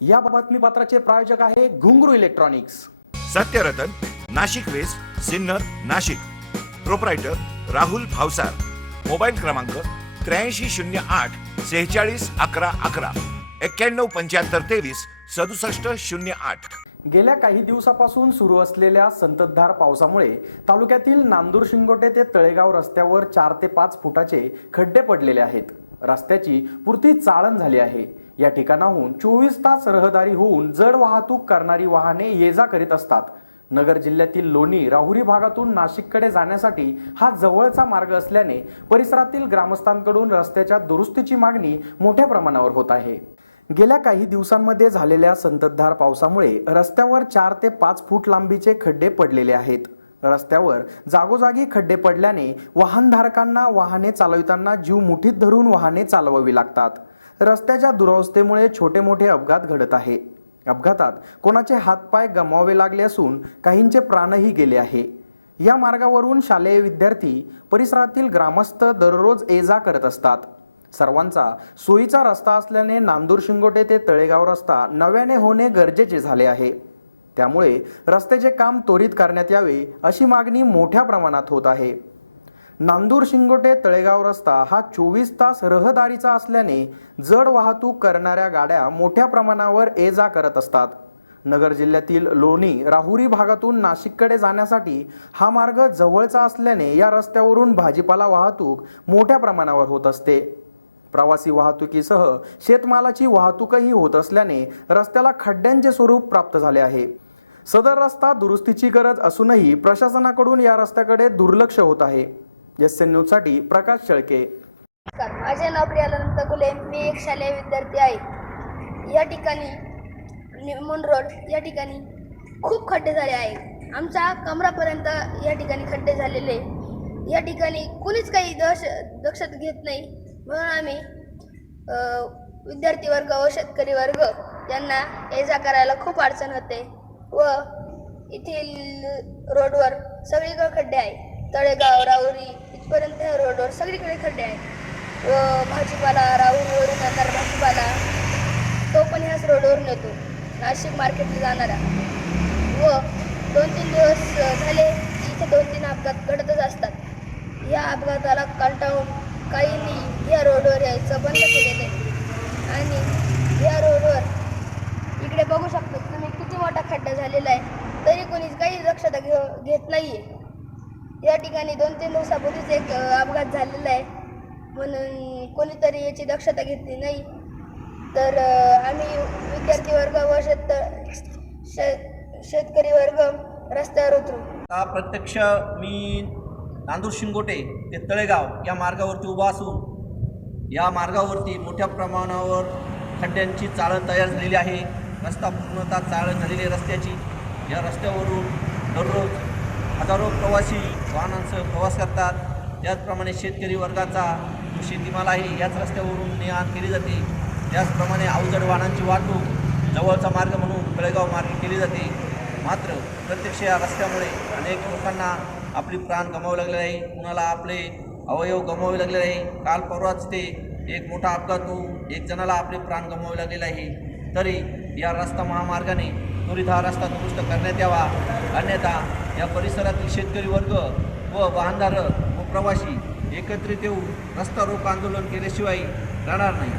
या बातमीपत्राचे प्रायोजक आहे Ghungroo electronics. Satyaratan Nashik west Sinnar Nashik. Proprietor Rahul Bhavsar. Mobile क्रमांक त्र्याऐंशी शून्य आठ सेहेचाळीस अकरा अकरा. एक्क्याण्णव पंच्याहत्तर तेवीस सदुसष्ट शून्य आठ. गेल्या काही दिवसापासून सुरू असलेल्या संततधार पावसामुळे तालुक्यातील नांदूर शिंगोटे ते तळेगाव रस्त्यावर चार ते पाच फुटाचे खड्डे पडलेले आहेत. रस्त्याची पुरती चाळण झाली आहे. या ठिकाणाहून चोवीस तास रहदारी होऊन जड वाहतूक करणारी वाहने ये जा करीत असतात. नगर जिल्ह्यातील लोणी राहुरी भागातून नाशिककडे जाण्यासाठी हा जवळचा मार्ग असल्याने परिसरातील ग्रामस्थांकडून रस्त्याच्या दुरुस्तीची मागणी मोठ्या प्रमाणावर होत आहे. गेल्या काही दिवसांमध्ये झालेल्या संततधार पावसामुळे रस्त्यावर चार ते पाच फूट लांबीचे खड्डे पडलेले आहेत. रस्त्यावर जागोजागी खड्डे पडल्याने वाहनधारकांना वाहने चालविताना जीव मुठीत धरून वाहने चालवावी लागतात. रस्त्याच्या दुरावस्थेमुळे छोटे मोठे अपघात घडत आहे. अपघातात कोणाचे हातपाय गमावावे लागले असून काहींचे प्राणही गेले आहे. या मार्गावरून शालेय विद्यार्थी परिसरातील ग्रामस्थ दररोज ये जा करत असतात. सर्वांचा सोयीचा रस्ता असल्याने नांदूर शिंगोटे ते तळेगाव रस्ता नव्याने होणे गरजेचे झाले आहे. त्यामुळे रस्त्याचे काम त्वरित करण्यात यावे अशी मागणी मोठ्या प्रमाणात होत आहे. नांदूर शिंगोटे तळेगाव रस्ता हा चोवीस तास रहदारीचा असल्याने जड वाहतूक करणाऱ्या गाड्या मोठ्या प्रमाणावर ये जा करत असतात. नगर जिल्ह्यातील लोणी राहुरी भागातून नाशिककडे जाण्यासाठी हा मार्ग जवळचा असल्याने या रस्त्यावरून भाजीपाला वाहतूक मोठ्या प्रमाणावर होत असते. प्रवासी वाहतुकीसह शेतमालाची वाहतूकही होत असल्याने रस्त्याला खड्ड्यांचे स्वरूप प्राप्त झाले आहे. सदर रस्ता दुरुस्तीची गरज असूनही प्रशासनाकडून या रस्त्याकडे दुर्लक्ष होत आहे. एस एन न्यूजसाठी प्रकाश शेळके. नमस्कार माझे नाव प्रियानंद गुले मी एक शालेय विद्यार्थी आहे. या ठिकाणी निमोन रोड या ठिकाणी खूप खड्डे झाले आहे. आमच्या कमरापर्यंत या ठिकाणी खड्डे झालेले या ठिकाणी कुणीच काही दश दक्षता घेत नाही. म्हणून आम्ही विद्यार्थी वर्ग व शेतकरी वर्ग यांना ये जा करायला खूप अडचण होते. व येथील रोडवर सगळीकडे खड्डे आहे. तळेगाव राहुरी परंतु ह्या रोडवर सगळीकडे खड्डे आहेत. व भाजीपाला राहुरीवरून जाणारा भाजीपाला तो पण ह्याच रोडवरून येतो नाशिक मार्केटला जाणारा. व दोन तीन दिवस झाले इथे दोन तीन अपघात घडतच असतात. या अपघाताला कंटाळून काहींनी या रोडवर यायचं बंद केलेलं आहे. आणि या रोडवर इकडे बघू शकतो तुम्ही किती मोठा खड्डा झालेला आहे तरी कोणीच काही दक्षता घेऊ घेत नाही आहे या ठिकाणी दोन तीन दिवसापूर्वीच एक अपघात झालेला आहे. म्हणून कोणीतरी याची दक्षता घेतली नाही. तर आम्ही विद्यार्थी वर्ग व शेत शे शेतकरी वर्ग रस्त्यावर उतरू. प्रत्यक्ष मी नांदूर शिंगोटे ते तळेगाव या मार्गावरती उभा असून या मार्गावरती मोठ्या प्रमाणावर खड्ड्यांची चाळण तयार झालेली आहे. रस्ता पूर्णतः चाळण झालेली आहे रस्त्याची. या रस्त्यावरून दररोज हजारो प्रवासी वाहनांसह प्रवास करतात. त्याचप्रमाणे शेतकरी वर्गाचा शेतीमालाही शेतीमाल आहे याच रस्त्यावरून ने आण केली जाते. त्याचप्रमाणे अवजड वाहनांची वाहतूक जवळचा मार्ग म्हणून बेळगाव मार्ग केली जाते. मात्र प्रत्यक्ष या रस्त्यामुळे अनेक लोकांना आपली प्राण गमावे लागले आहे. कुणाला आपले अवयव गमावे लागले आहे. काल परवाच ते एक मोठा अपघात होऊन एक जणाला आपले प्राण गमावे लागलेले आहे. तरी या रस्ता महामार्गाने त्वरित हा रस्ता दुरुस्त करण्यात यावा. अन्यथा या परिसरातील शेतकरी वर्ग व वाहनधारक व प्रवासी एकत्रित येऊन रस्ता रोको आंदोलन केल्याशिवाय राहणार नाही